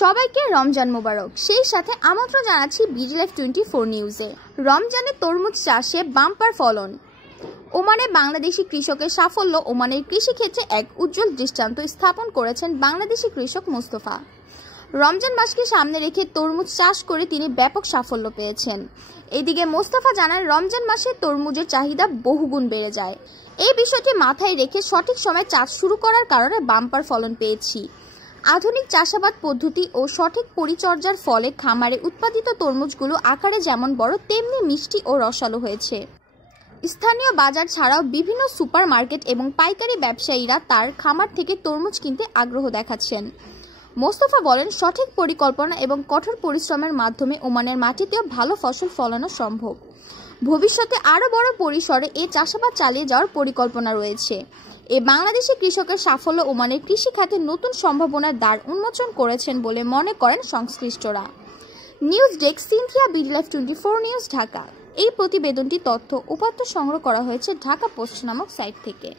সবাইকে রমজান মোবারক। সেই সাথে আমন্ত্রণ জানাচ্ছি বিডি লাইভ 24 নিউজে। রমজানে তরমুজ চাষে বাম্পার ফলন। ওমানে বাংলাদেশি কৃষকের সাফল্য ওমানের কৃষিক্ষেত্রে এক উজ্জ্বল দৃষ্টান্ত স্থাপন করেছেন বাংলাদেশি কৃষক মোস্তফা। রমজান মাসকে সামনে রেখে তরমুজ চাষ করে তিনি ব্যাপক সাফল্য পেয়েছেন। এদিকে মোস্তফা জানান, রমজান মাসে তরমুজের চাহিদা বহুগুণ বেড়ে যায়। এই বিষয়টি মাথায় রেখে সঠিক সময়ে চাষ শুরু করার কারণে বাম্পার ফলন পেয়েছি। আধুনিক চাষাবাদ পদ্ধতি ও সঠিক পরিচর্যার ফলে খামারে উৎপাদিত তরমুজগুলো আকারে যেমন বড় তেমনি মিষ্টি ও রসালো হয়েছে। স্থানীয় বাজার ছাড়াও বিভিন্ন সুপার মার্কেট এবং পাইকারি ব্যবসায়ীরা তার খামার থেকে তরমুজ কিনতে আগ্রহ দেখাচ্ছেন। মোস্তফা বলেন, সঠিক পরিকল্পনা এবং কঠোর পরিশ্রমের মাধ্যমে ওমানের মাটিতেও ভালো ফসল ফলানো সম্ভব। ভবিষ্যতে আরও বড় পরিসরে এই চাষাবাদ চালিয়ে যাওয়ার পরিকল্পনা রয়েছে। এ বাংলাদেশি কৃষকের সাফল্য ওমানের কৃষি খাতে নতুন সম্ভাবনার দ্বার উন্মোচন করেছেন বলে মনে করেন সংশ্লিষ্টরা। News desk, Sinthia, BD live 24 news, Dhaka. এই প্রতিবেদনটি তথ্য উপাত্ত সংগ্রহ করা হয়েছে ঢাকা পোস্ট নামক সাইট থেকে।